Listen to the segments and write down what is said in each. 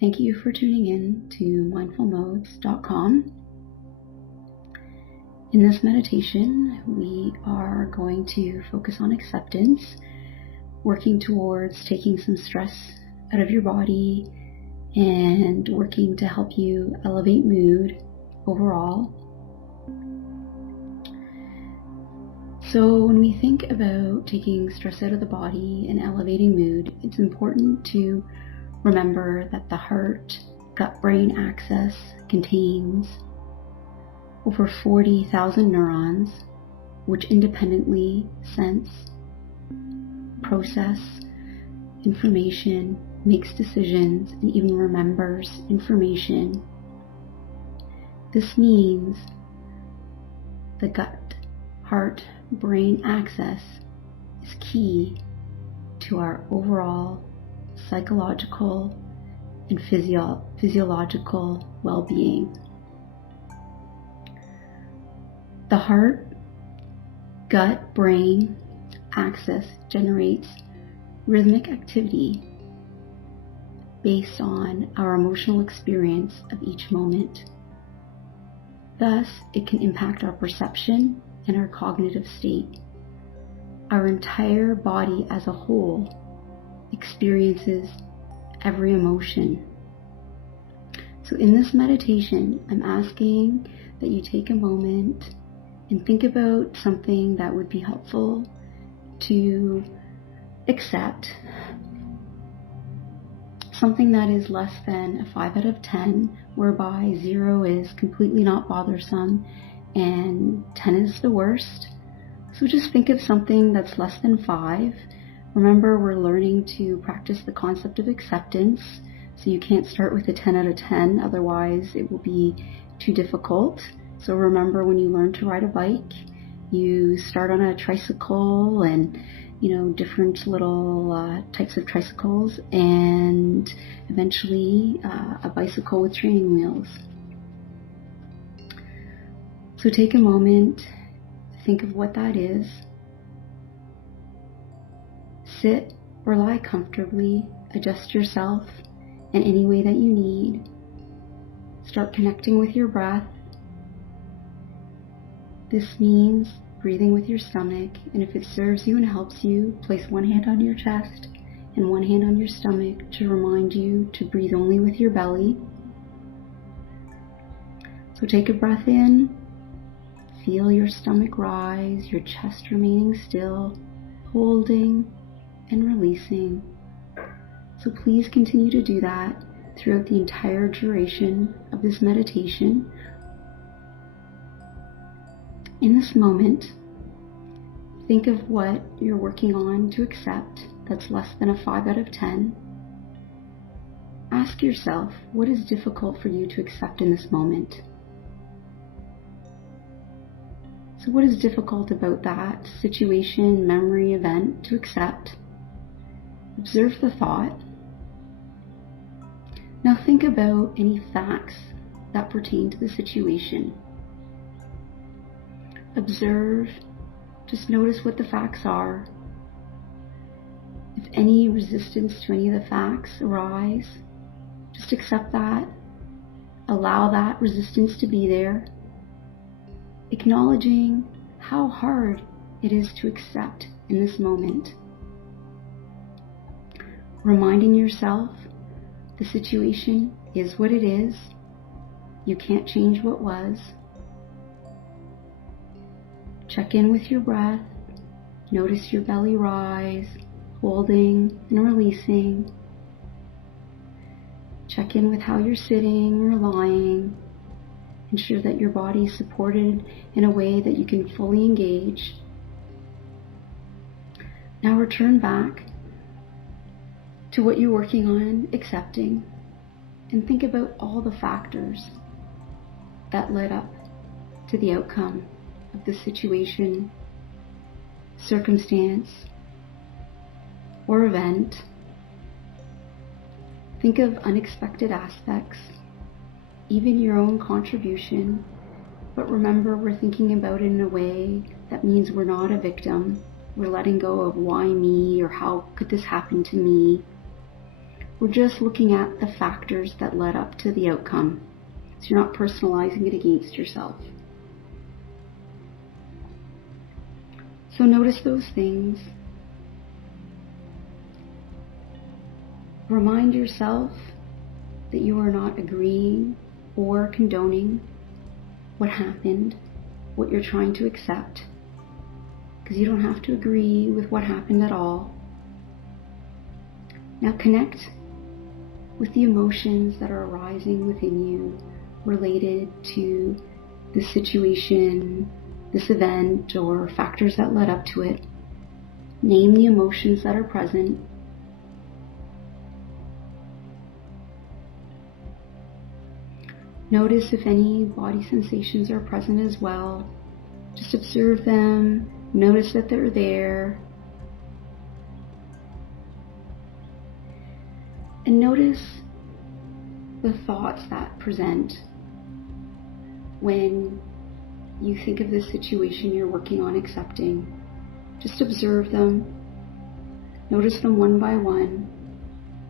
Thank you for tuning in to mindfulmodes.com. In this meditation, we are going to focus on acceptance, working towards taking some stress out of your body and working to help you elevate mood overall. So when we think about taking stress out of the body and elevating mood, it's important to remember that the heart-gut-brain axis contains over 40,000 neurons, which independently sense, process information, makes decisions, and even remembers information. This means the gut-heart-brain axis is key to our overall psychological and physiological well-being. The heart, gut, brain axis generates rhythmic activity based on our emotional experience of each moment. Thus, it can impact our perception and our cognitive state. Our entire body as a whole experiences every emotion. So in this meditation, I'm asking that you take a moment and think about something that would be helpful to accept, something that is less than a 5 out of 10, whereby 0 is completely not bothersome and 10 is the worst. So just think of something that's less than 5. Remember, we're learning to practice the concept of acceptance, so you can't start with a 10 out of 10, otherwise it will be too difficult. So remember, when you learn to ride a bike, you start on a tricycle and, different little types of tricycles, and eventually a bicycle with training wheels. So take a moment, think of what that is. Sit or lie comfortably, adjust yourself in any way that you need. Start connecting with your breath. This means breathing with your stomach, and if it serves you and helps you, place one hand on your chest and one hand on your stomach to remind you to breathe only with your belly. So take a breath in, feel your stomach rise, your chest remaining still, holding and releasing. So please continue to do that throughout the entire duration of this meditation. In this moment, think of what you're working on to accept that's less than a 5 out of 10. Ask yourself, what is difficult for you to accept in this moment? So what is difficult about that situation, memory, event to accept? Observe the thought. Now think about any facts that pertain to the situation. Observe, just notice what the facts are. If any resistance to any of the facts arise, just accept that. Allow that resistance to be there. Acknowledging how hard it is to accept in this moment. Reminding yourself the situation is what it is. You can't change what was. Check in with your breath. Notice your belly rise, holding and releasing. Check in with how you're sitting or lying. Ensure that your body is supported in a way that you can fully engage. Now return back to what you're working on accepting, and think about all the factors that led up to the outcome of the situation, circumstance, or event. Think of unexpected aspects, even your own contribution, but remember, we're thinking about it in a way that means we're not a victim. We're letting go of why me, or how could this happen to me. We're just looking at the factors that led up to the outcome. So you're not personalizing it against yourself. So notice those things. Remind yourself that you are not agreeing or condoning what happened, what you're trying to accept, because you don't have to agree with what happened at all. Now connect with the emotions that are arising within you related to the situation, this event, or factors that led up to it. Name the emotions that are present. Notice if any body sensations are present as well. Just observe them. Notice that they're there. And notice the thoughts that present when you think of this situation you're working on accepting. Just observe them. Notice them one by one,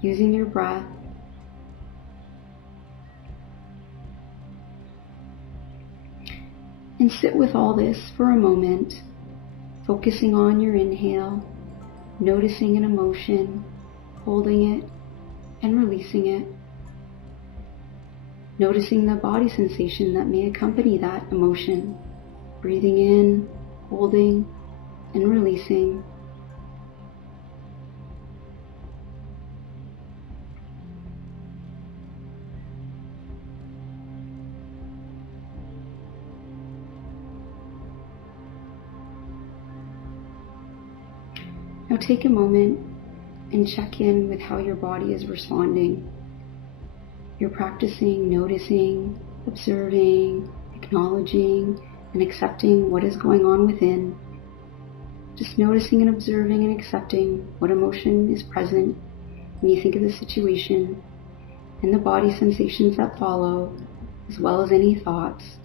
using your breath. And sit with all this for a moment, focusing on your inhale, noticing an emotion, holding it, and releasing it. Noticing the body sensation that may accompany that emotion. Breathing in, holding, and releasing. Now take a moment and check in with how your body is responding. You're practicing noticing, observing, acknowledging, and accepting what is going on within. Just noticing and observing and accepting what emotion is present when you think of the situation and the body sensations that follow, as well as any thoughts.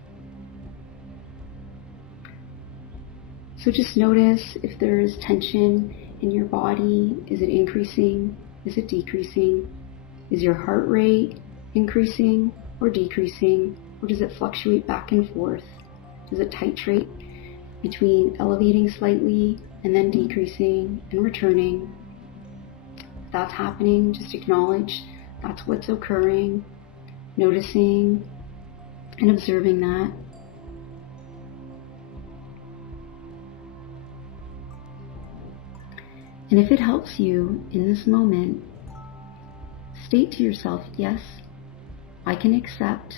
So just notice if there is tension in your body. Is it increasing? Is it decreasing? Is your heart rate increasing or decreasing? Or does it fluctuate back and forth? Does it titrate between elevating slightly and then decreasing and returning? If that's happening, just acknowledge that's what's occurring, noticing and observing that. And if it helps you in this moment, state to yourself, yes, I can accept.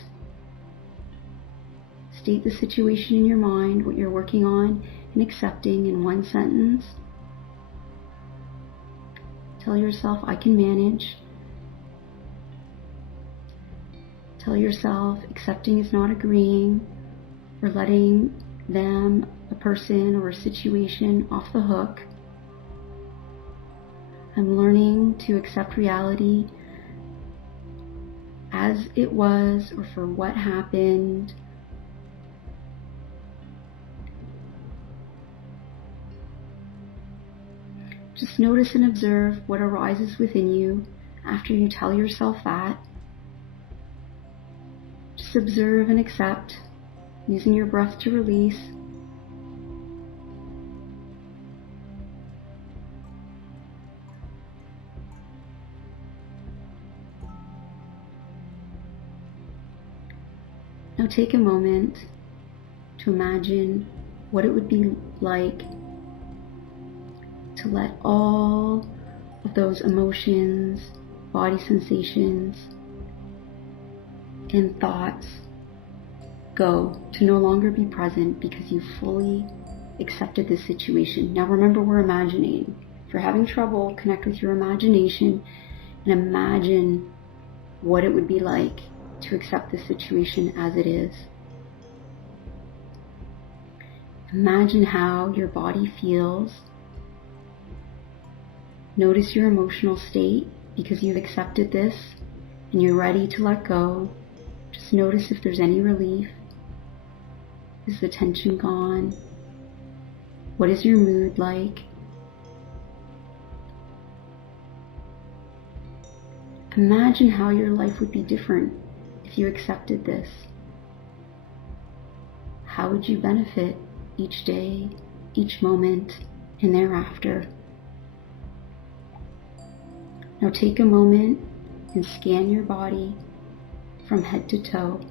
State the situation in your mind, what you're working on and accepting in one sentence. Tell yourself, I can manage. Tell yourself, accepting is not agreeing or letting them, a person, or a situation off the hook. I'm learning to accept reality as it was or for what happened. Just notice and observe what arises within you after you tell yourself that. Just observe and accept, using your breath to release. Now take a moment to imagine what it would be like to let all of those emotions, body sensations, and thoughts go, to no longer be present because you fully accepted this situation. Now remember, we're imagining. If you're having trouble, connect with your imagination and imagine what it would be like to accept the situation as it is. Imagine how your body feels. Notice your emotional state because you've accepted this and you're ready to let go. Just notice if there's any relief. Is the tension gone? What is your mood like? Imagine how your life would be different if you accepted this. How would you benefit each day, each moment, and thereafter? Now take a moment and scan your body from head to toe.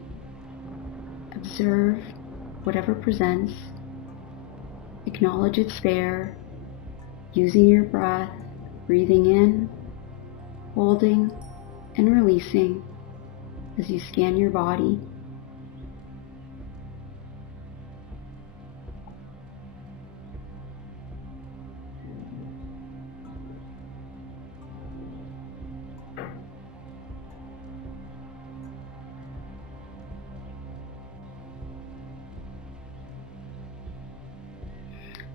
Observe whatever presents. Acknowledge it's there, using your breath, breathing in, holding, and releasing as you scan your body.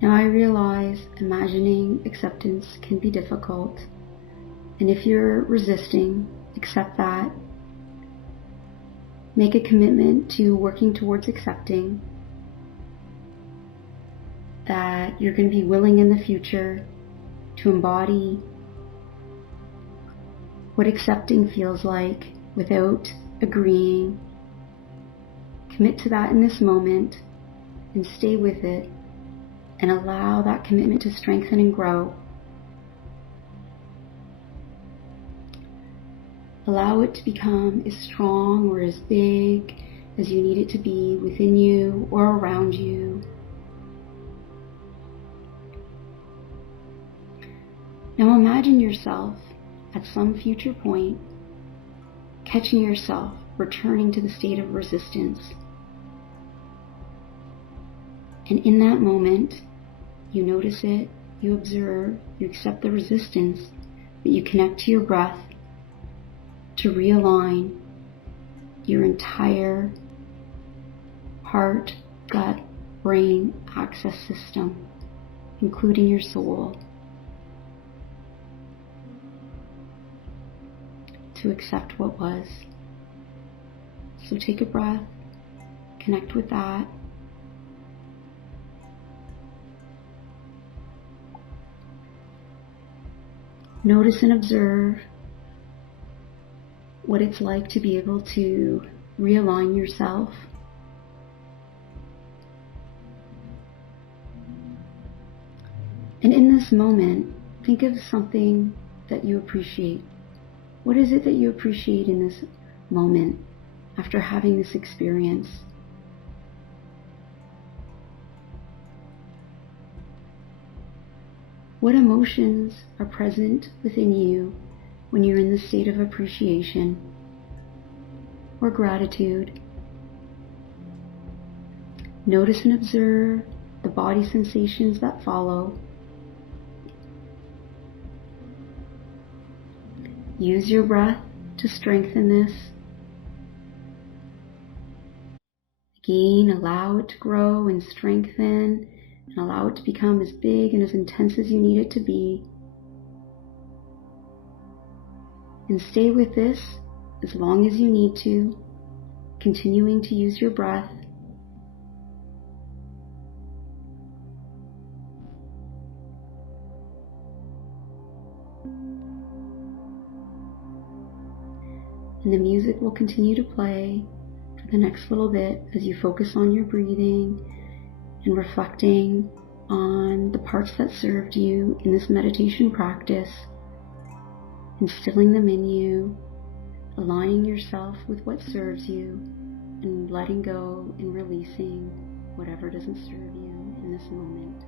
Now I realize imagining acceptance can be difficult, and if you're resisting, accept that. Make a commitment to working towards accepting, that you're going to be willing in the future to embody what accepting feels like without agreeing. Commit to that in this moment and stay with it, and allow that commitment to strengthen and grow. Allow it to become as strong or as big as you need it to be within you or around you. Now imagine yourself at some future point catching yourself returning to the state of resistance. And in that moment, you notice it, you observe, you accept the resistance, but you connect to your breath to realign your entire heart, gut, brain access system, including your soul, to accept what was. So take a breath, connect with that. Notice and observe what it's like to be able to realign yourself. And in this moment, think of something that you appreciate. What is it that you appreciate in this moment after having this experience? What emotions are present within you when you're in the state of appreciation or gratitude? Notice and observe the body sensations that follow. Use your breath to strengthen this. Again, allow it to grow and strengthen, and allow it to become as big and as intense as you need it to be. And stay with this as long as you need to, continuing to use your breath. And the music will continue to play for the next little bit as you focus on your breathing and reflecting on the parts that served you in this meditation practice, instilling them in you, aligning yourself with what serves you, and letting go and releasing whatever doesn't serve you in this moment.